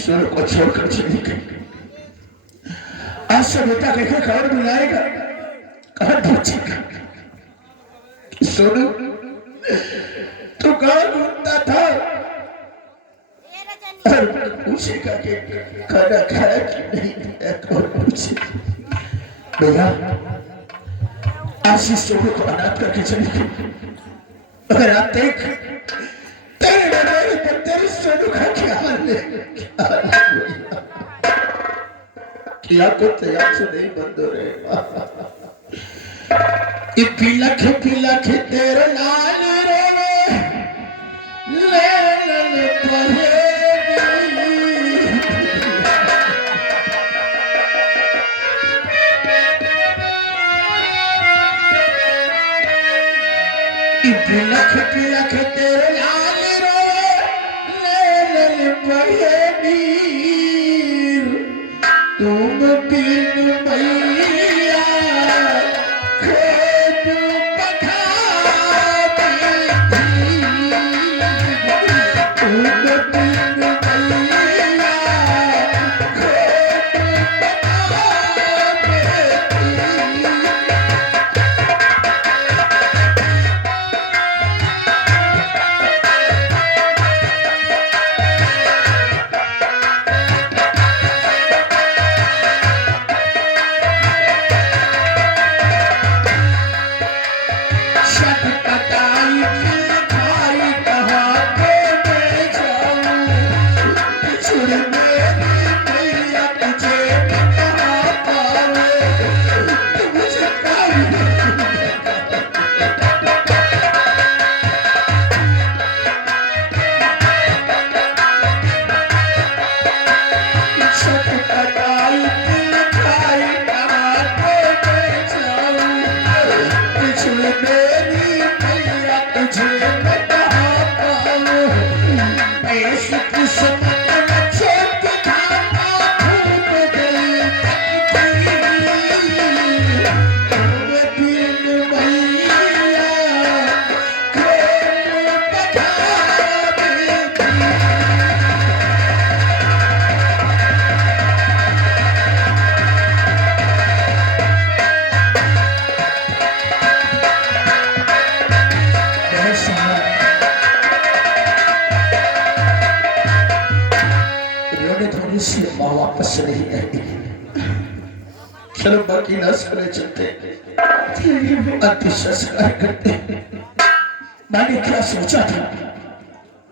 सुर को छोड़कर चली गई। आज से बेटा कैसे खबर मिलाएगा, कहाँ पूछेगा? सोनू तू कहाँ घूमता था? और पूछेगा कि खाना खाया कि नहीं, और पूछेगा भैया आशीष सोनू को अनाथ करके चली गई। अगर आप देख तेरे नजर पर तेरे सोनू का क्या हाल है, क्या को तैयार से नहीं बंद हो रहे। पिलख तेरे लाल रे ले पहे पिलख तेरे लाल रे ले पहे नीर तुम बिन मैया वापस नहीं आई। चलो बाकी ना सुने चलते अंतिम संस्कार करते। मैंने क्या सोचा था,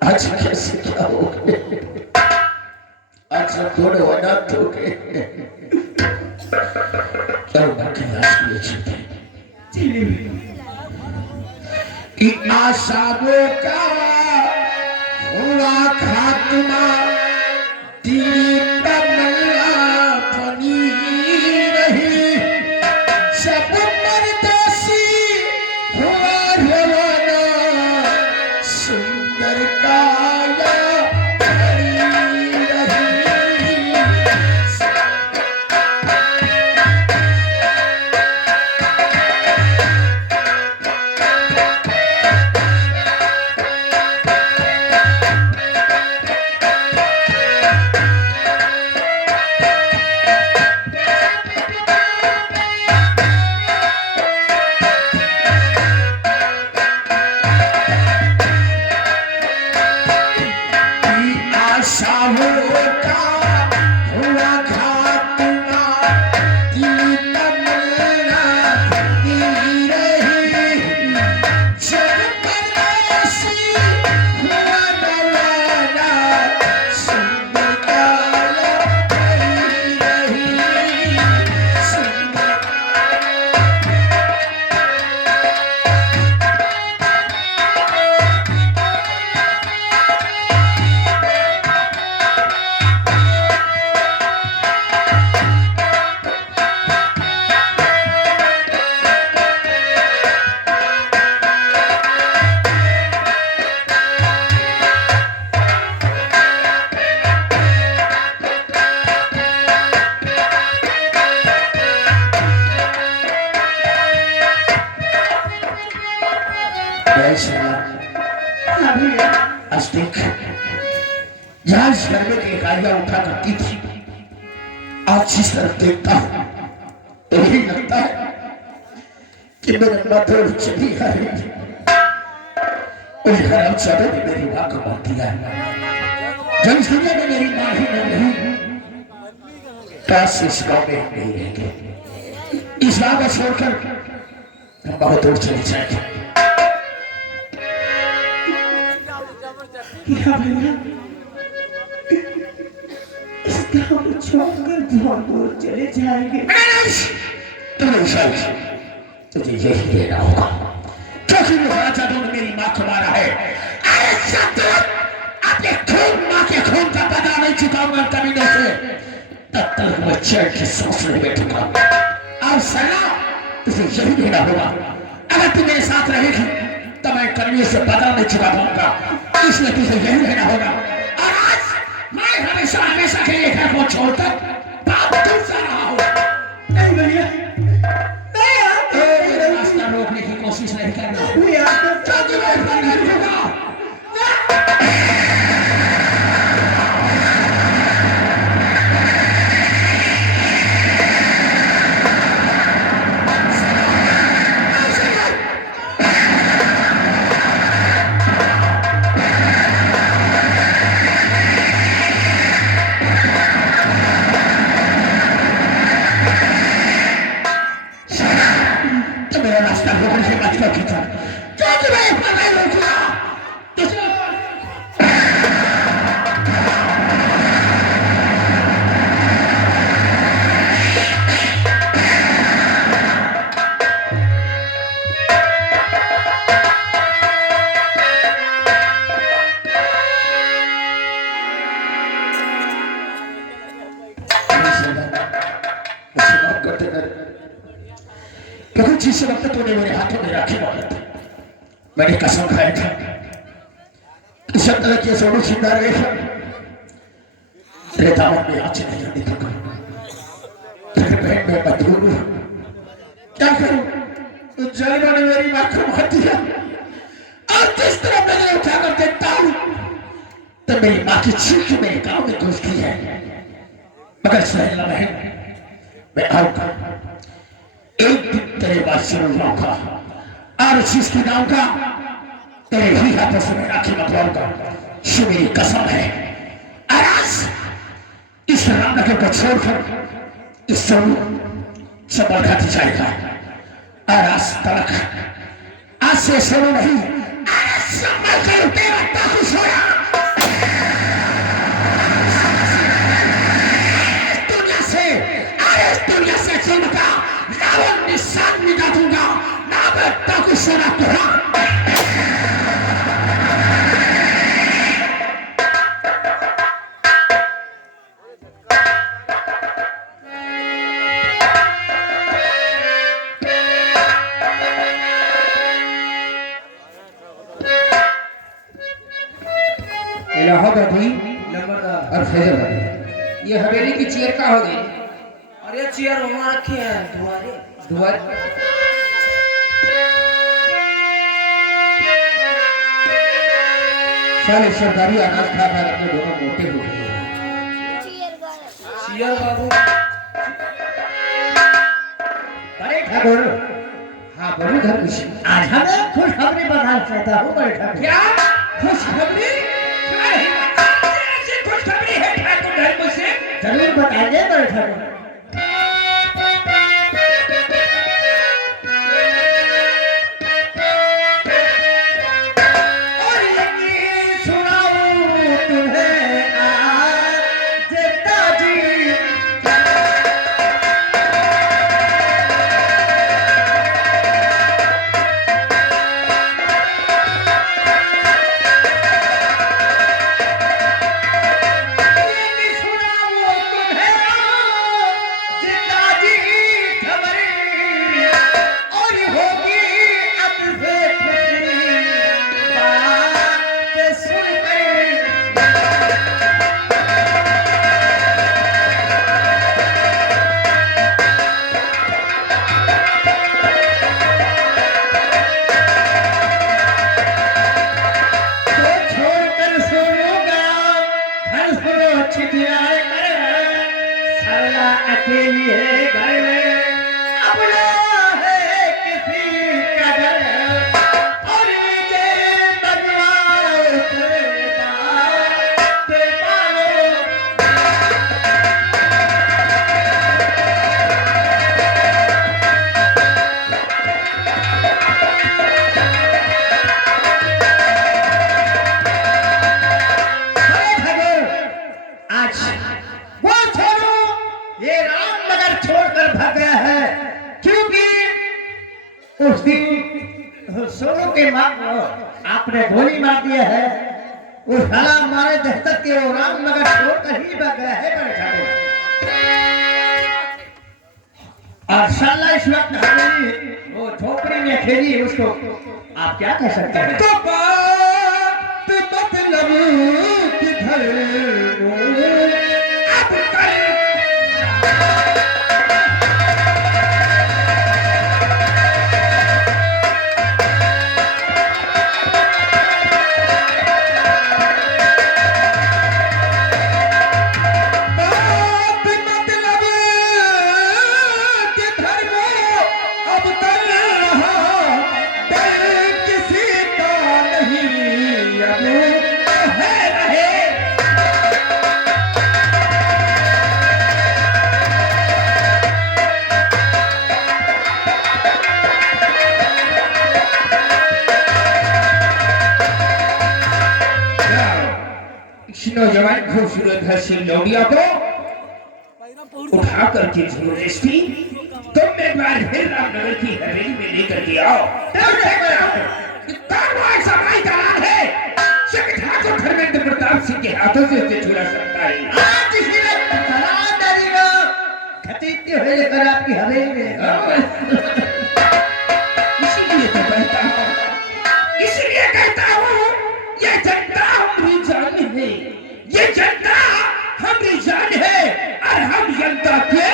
आज कैसे क्या हो गए, आज सब दोनों अनाथ हो गए। चलो बाकी ना सुने चलते। आशाओं का हुआ खात्मा, दिली तमन्ना बनी रही, सब परदेसी हुआ रवाना, सुंदर काया पड़ी रही। जहां इस घर में इकाइयां उठा करती थी, आज जिस तरफ देखता हूं तो यही लगता है कि मेरे मधुर चली है उस हरामजादे ने मेरी मां को मार दिया है। जब इस दुनिया में मेरी मां ही नहीं, काश इस गांव में नहीं रहेंगे। इस गांव को छोड़कर हम बहुत दूर चले जाएंगे। इस गांव को छोड़कर बहुत दूर चले जाएंगे। तुझे यही देना होगा क्योंकि महाराजादों ने मेरी मां को मारा है। अपने खून मां के खून का बदला नहीं चुकाऊंगा कमीनों से, तब तक मैं चैन की सांस नहीं बैठूंगा। और सला तुझे यही देना होगा। अगर तू मेरे साथ रहेगी तो मैं कमीनों से बदला नहीं चुका पाऊंगा, इसलिए तुझे यही देना होगा। और आज मैं हमेशा हमेशा के लिए घर को छोड़कर बाप दूर जा रहा हूं। नहीं भैया, रास्ता रोकने की कोशिश नहीं करना। मेरा रास्ता रोकने से बच कर खींचा क्योंकि मैं इतना नहीं रोकूंगा। क्योंकि जिस वक्त तूने मेरे हाथों में राखी बांधी थी, मैंने कसम खाया था कि जब तक ये सोनू जिंदा रहेगा तेरे दामन में आंच नहीं आने दूंगा। तेरे बहन में मजबूर हूं, क्या करूं? जानवर ने मेरी मां को मार दिया और जिस तरह मैंने उठाकर देखता हूं तो मेरी मां की चीख मेरे गांव में घुसती है। मगर सहला बहन, मैं आऊंगा एक दिन तेरे बाद जरूर लाऊंगा और जिसकी लाऊंगा तेरे ही हाथों से मैं राखी बंधवाऊंगा। ये मेरी कसम है। और आज इस रामनगर को छोड़कर इस सोनू से बरखाती जाएगा। और आज तक आज से सोनू नहीं, आज संभल कर तेरा ताकू सोया दुनिया से चिंता रावण निशान मिटा दूंगा। ना मैं ताकू सोना तोड़ा। इलाहाबादी नंबरदार और फैजल, ये हवेली की चेयर का हो गई। अरे चेयर वहां रखे हैं दुआरे। साले सरकारी अनाज खा खा अपने दोनों मोटे हो गए। चेयर बाबू, अरे ठाकुर, हाँ बोलो धर्मश, आज हमें खुशखबरी बताना चाहता हूँ। बैठा क्या खुशखबरी? ऐसी खुशखबरी है ठाकुर धर्मश? जरूर बताइए बैठा। उस दिन सोनू के माँ को आपने गोली मार दिया है। वो साला हमारे दस्तक के वो रामनगर छोड़कर ही भाग गया है बड़े ठाकुर। और साला इस वक्त हमारी वो झोपड़ी में खेली उसको आप क्या कह सकते हैं? तो बात मतलब किधर अब कर नौजवान खूबसूरत हसीन लौड़िया को उठा करके जबरदस्ती तुम एक बार फिर रामनगर की हवेली में लेकर के आओ। ऐसा भाई दलाल है ठाकुर धर्मेंद्र प्रताप सिंह के हाथों से उसे छुड़ा सकता है। आज इसलिए दलाल डालेगा घसीटते हुए लेकर आपकी हवेली में। इसीलिए तो कहता हूँ, इसलिए कहता हूँ ये जनता हमारी जान है, ये जनता हमारी जान है और हम जनता के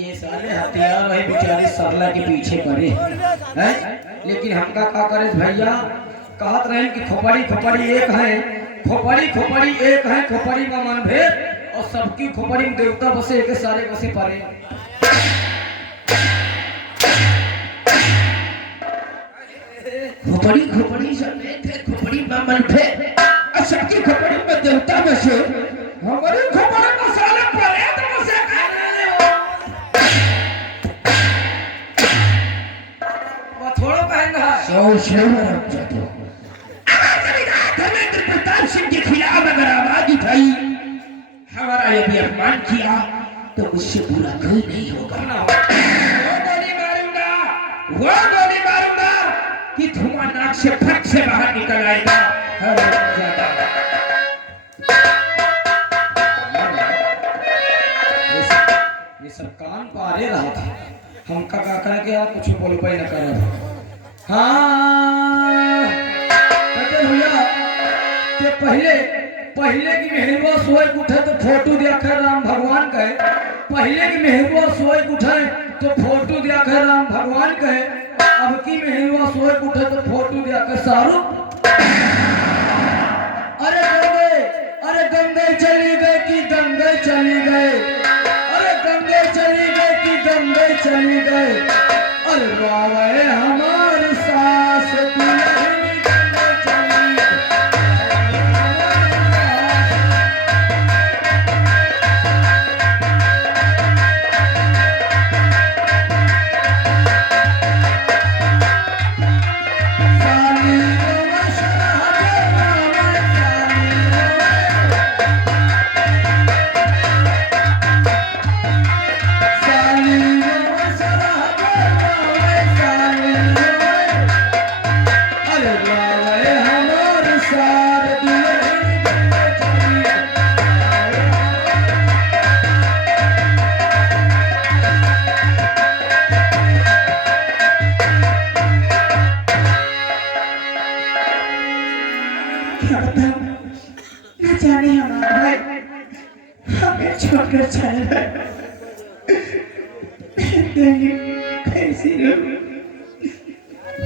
ये सारे हथियार वही बेचारे सरला के पीछे पड़े हैं। लेकिन हमका का करे भैया, कहत रहे कि खोपड़ी खोपड़ी एक है, खोपड़ी खोपड़ी एक है, खोपड़ी में मन भेद और सबकी खोपड़ी में देवता बसे एक सारे बसे पड़े। खोपड़ी खोपड़ी सब एक है, खोपड़ी में मन भेद और सबकी खोपड़ी में देवता बसे, हमारी खोपड़ी में साले प्रेत बसे। थोड़ा पहन रहा धर्मेंद्र प्रताप सिंह के खिलाफ अगर आवाज उठाई, हमारा यदि अपमान किया तो उससे बुरा कोई नहीं होगा। वो गोली मारूंगा कि धुआं नाक से फट से बाहर निकल आएगा। ये सब कान पारे रहा था, हमका का करे के कुछ बोल पाई न करे। हाँ कहते भैया कि पहले की मेहरुआ सोए उठे तो फोटो देखा राम भगवान कहे, पहले की मेहरुआ सोए उठे तो फोटो देखा राम भगवान कहे, अब की मेहरुआ सोए उठे तो फोटो देखा शाहरुख। अरे गंगे चली गए कि गंगे चली गए, अरे गंगे चली गए कि गंगे चली गए, अरे बाबे हमारी सास दुल्हन गंगे चली गई। न जाने हमारा भाई हमें छोड़कर चल गए, कैसी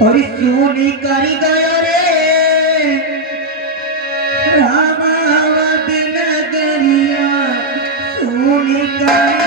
और सोनी करी गयो रे रामावत नगरिया, सोनी करी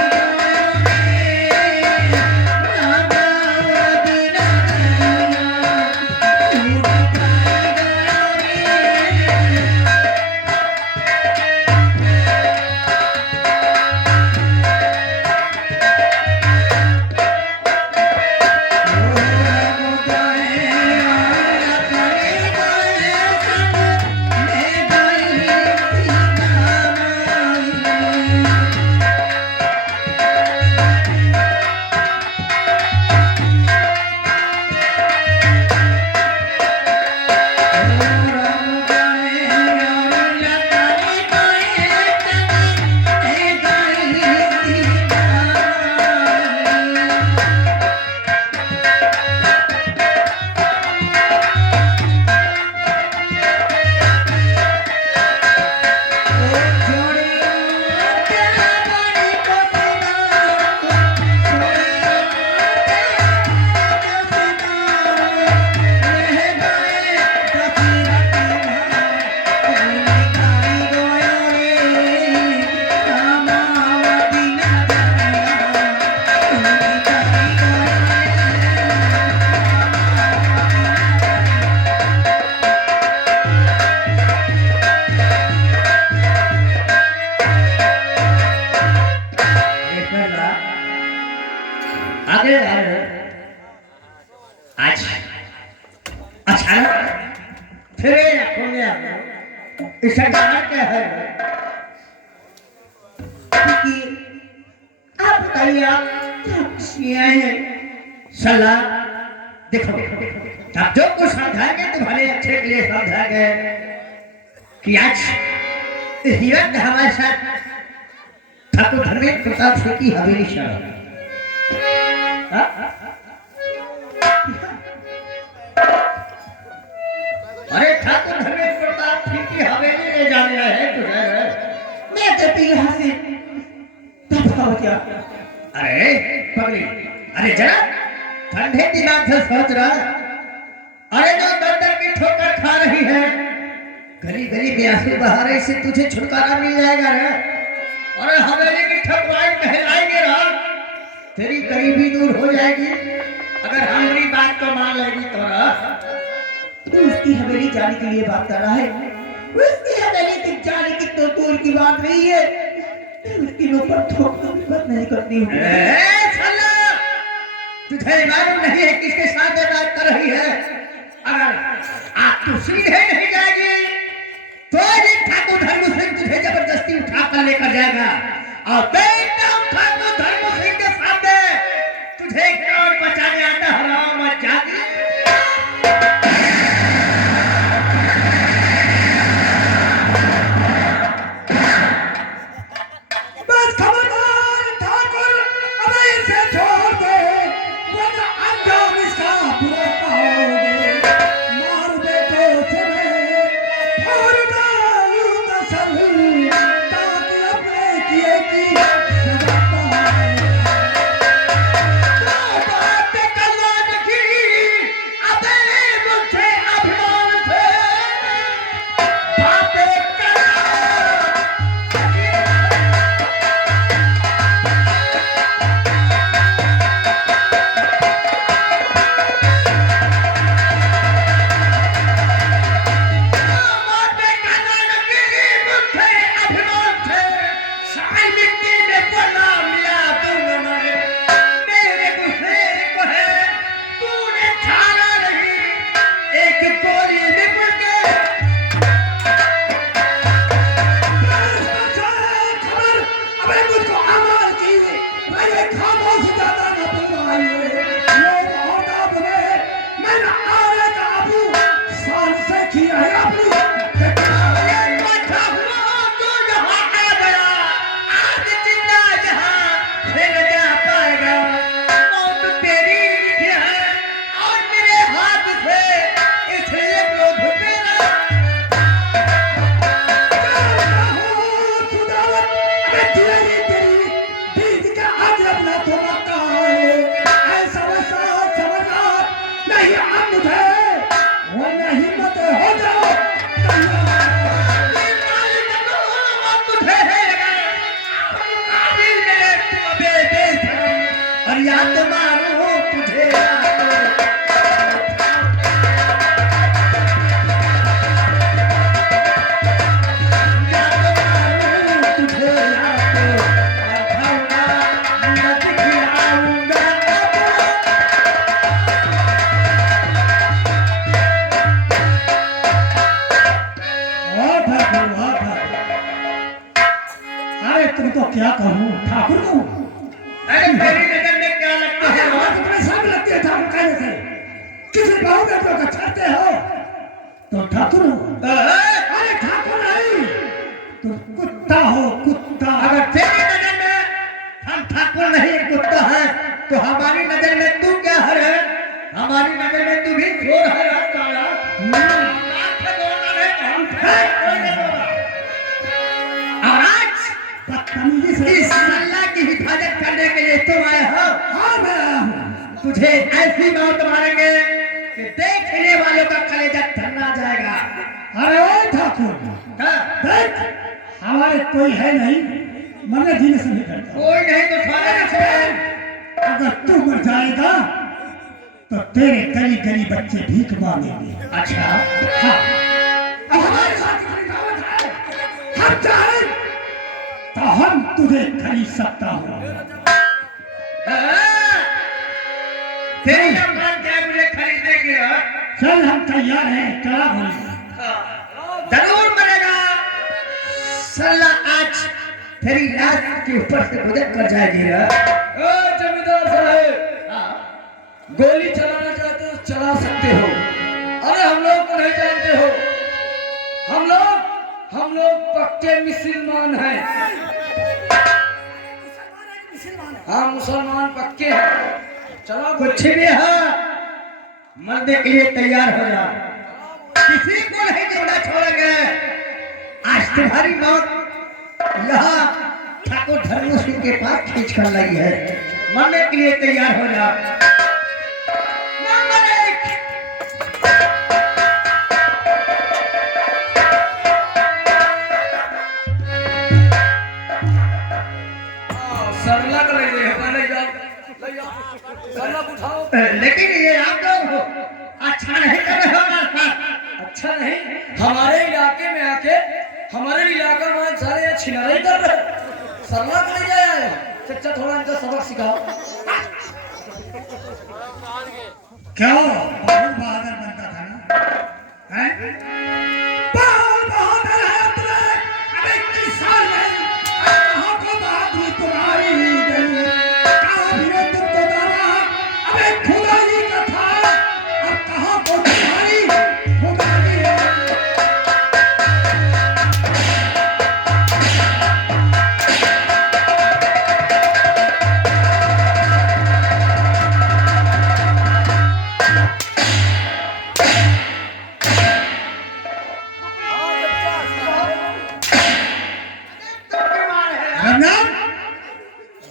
इसका कारण क्या है? कि आप बताइए आप क्या खुशी आए हैं? सलाह देखो, आप जो कुछ समझाएंगे तुम्हारे अच्छे के लिए समझाएंगे कि आज हीरा ने हमारे साथ ठाकुर धर्मेंद्र प्रताप सिंह की हवेली चला। अरे ठाकुर धर्मेंद्र प्रताप सिंह की हवेली ले जाने आए हैं तुझे। मैं तो भी यहाँ से दफा हो गया। अरे पगली, अरे जरा ठंडे दिमाग से सोच रहा। अरे जो दर दर की ठोकर खा रही है, गली गली में आंसू बहा रही से तुझे छुटकारा मिल जाएगा रे। अरे हवेली की ठकुराई कहलाएगी रहा, तेरी गरीबी दूर हो जाएगी अगर हमारी बात को मान लेगी तो रहा। तू उसकी हवेली जाने के लिए बात कर रहा है। उसकी हवेली तक जाने की तो दूर की बात नहीं है, मैं उसकी मुंह पर थोपने की बात नहीं करती हूँ। तुझे मालूम नहीं है किसके साथ बात कर रही है? अगर आप तू सीधे नहीं जाएगी तो ये ठाकुर धर्म सिंह तुझे जबरदस्ती उठा कर लेकर जाएगा और बेदम ठाकुर धर्म सिंह के सामने तुझे कौन बचाने आता हराम मत जाती। बस खबरदार ठाकुर, अब इसे छोड़ दो वरना अंजाम इसका बुरा पाओगे। मार बेटो से मैं फोड़ डालूंगा सर, ताकि अपने किए की सजा पाए। तो बात कल्याण की, अबे मुझे अभिमान थे बातें करना। खबर, अबे मुझको आमार की राजे खामोश ज्यादा न बुलवाइए। लोग होता बने मैंने आरे का अबू शान से किया है अपनी। और याद मारो तुझे अरे तुमको क्या कहूँ ठाकुर कहूँ? अरे मेरी नजर में क्या लगता है? तुम्हें सब लगती है ठाकुर कहने से। किसी बहू बेटों का छाते हो तो ठाकुर हो। अरे ठाकुर नहीं, तुम कुत्ता हो, कुत्ता। अगर तेरी नजर में हम ठाकुर नहीं कुत्ता है तो हमारी नजर में तू क्या है? हमारी नजर में तू भी चोर है। और आज बदतमीजी से इस अल्लाह की हिफाजत करने के लिए तुम आए हो। हाँ मैं आया हूँ। तुझे ऐसी मौत मारेंगे कि देखने वालों का कलेजा ठंडा जाएगा। अरे ओ ठाकुर, देख हमारे कोई है नहीं, मरने जीने से नहीं करता। कोई नहीं तो सारे से अगर तू मर जाएगा तो तेरे गली गली बच्चे भीख मांगेंगे। अच्छा हाँ, अब हमारे साथ इतनी दावत है, हम चाहे तो हम तुझे खरीद सकता हूँ। तेरी अम्मान क्या मुझे खरीदने की है? चल हम तैयार हैं, चला बोल। जरूर मरेगा। सरला आज तेरी लाश के ऊपर से गुजर कर जाएगी रे। ए जमींदार साहब, गोली चलाना चाहते हो चला सकते हो। अरे हम लोग को नहीं जानते हो, हम लोग पक्के मुसलमान हैं। हाँ मुसलमान पक्के हैं। चलो कुछ भी है, मरने के लिए तैयार हो जा, किसी को नहीं जिंदा छोड़ेंगे। आज तुम्हारी मौत यहाँ ठाकुर धर्म सिंह के पास खींच कर लाई है, मरने के लिए तैयार हो जा। सरला को ले जाओ, सरला को उठाओ। लेकिन ये आप लोग हो, अच्छा नहीं कर रहे हो ना साहब। अच्छा नहीं, हमारे इलाके में आके हमारे इलाका में सारे छिनारे कर रहे। सरला को ले जाया, चचा थोड़ा इनका सबक सिखाओ। क्यों बहुत बहादुर बनता था ना, हैं? बहुत बहादुर है तुम्हें। अबे किस साल में कहाँ को बहादुरी तुम्हारी गई, कहाँ भी तुम तो दाना अबे खुदाई का था, अब कहाँ को तुम्हारी खुदाई है।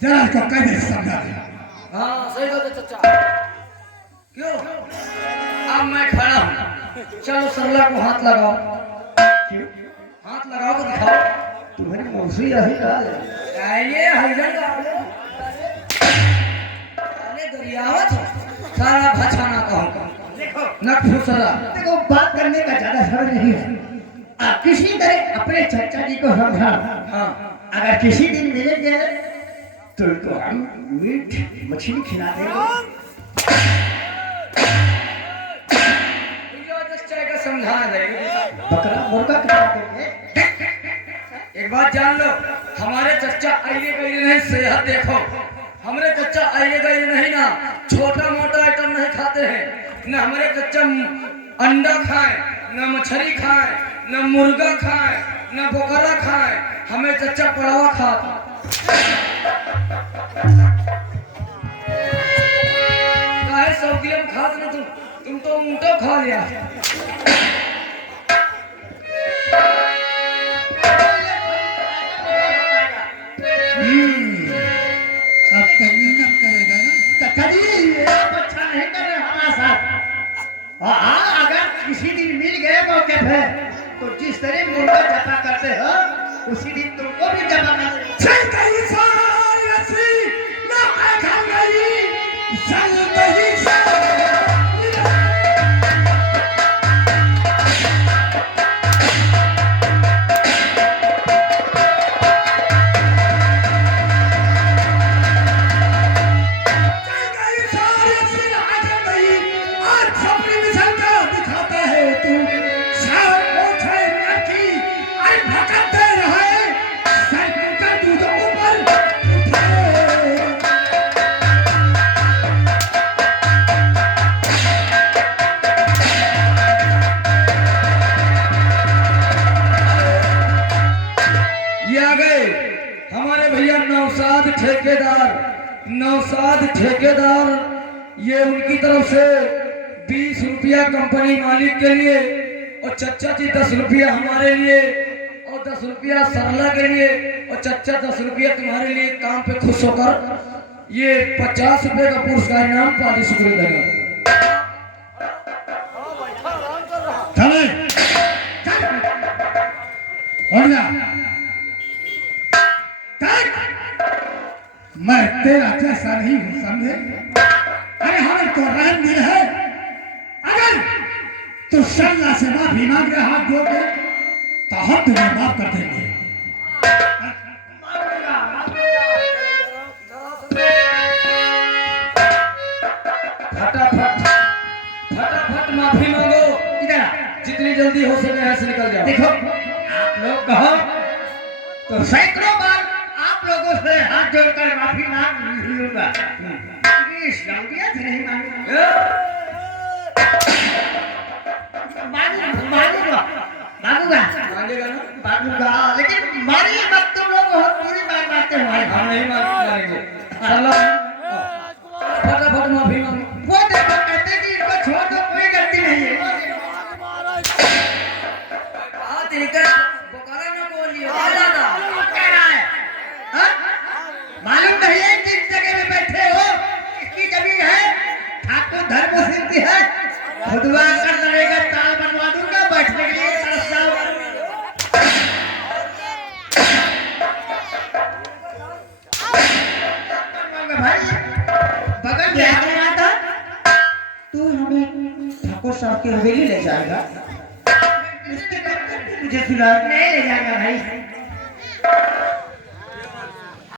जरा इसको कैसे समझा दे। हाँ सही बात है चचा। क्यों? अब मैं खड़ा हूँ, चलो सरला को हाथ लगाओ। क्यों? हाथ लगाओ तो दिखाओ। तुम्हारी मौसी यही ये हरिजन का अरे दरियावत सारा भछाना कहूँ। देखो नखुसरा देखो, बात करने का ज्यादा समय नहीं है। किसी तरह अपने चाचा जी को समझा। हाँ अगर किसी दिन मिलेंगे तो इनको हम मीट मछली खिला देंगे। समझा देंगे, बकरा मुर्गा खिला देंगे। एक बात जान लो, हमारे चच्चा आइए गए नहीं, सेहत देखो। हमारे चच्चा आइए गए नहीं ना, छोटा मोटा आइटम नहीं खाते हैं ना। हमारे चच्चा अंडा खाए ना, मछली खाए ना, मुर्गा खाए ना, बकरा खाए। हमें चच्चा पड़ावा खाता। काहे सऊदिया में खाते ना तुम तो ऊँटो खा लिया। अब तमीज़ करेगा ना चाचा जी, आप अच्छा नहीं कर रहे हमारे साथ। हाँ अगर किसी दिन मिल गए मौके पे तो जिस तरह मुर्गा जपा करते हो उसी दिन तुमको भी जपा कर नौसाद ठेकेदार, ये उनकी तरफ से 20 रुपया कंपनी मालिक के लिए और चच्चा जी 10 रुपया हमारे लिए और 10 रुपया सरला के लिए और चच्चा 10 रुपया तुम्हारे लिए। काम पे खुश होकर ये 50 रुपए का पुरस्कार इनाम पाली शुक्रिया देगा। मैं तेरा जैसा नहीं हूं, समझे? अरे हमें तो रहम दिल है। अगर तू सरला से माफी मांग रहे हाथ जोड़ के तो हम तुम्हें माफ कर देंगे। फटाफट माफी मांगो, इधर जितनी जल्दी हो सके यहाँ से निकल जाओ। देखो आप लोग कहो सैकड़ों बार आप लोगों से हाथ जोड़कर माफी मांग लूंगा। इस लौंडिया से नहीं मांगूंगा। मांगूंगा मांगेगा ना? मांगूंगा, लेकिन मारिए मत तुम लोग, बहुत बुरी मार मारते हो भाई। हम नहीं मांगेंगे। चलो फटाफट माफी मांगो। वो देखो कहते हैं कि इनको छोड़ दो, कोई गलती नहीं है। हाँ? मालूम नहीं है जिस जगह में बैठे हो किसकी जमीन है? ठाकुर धर्म सिंह की है। खुदवा कर लगेगा, ताल बनवा दूंगा, बैठने के लिए तरस जाओ। भाई बगल क्या में कह रहा था? तू हमें ठाकुर साहब की हवेली ले जाएगा? उसके बाद तुझे सुना नहीं ले जाएगा भाई।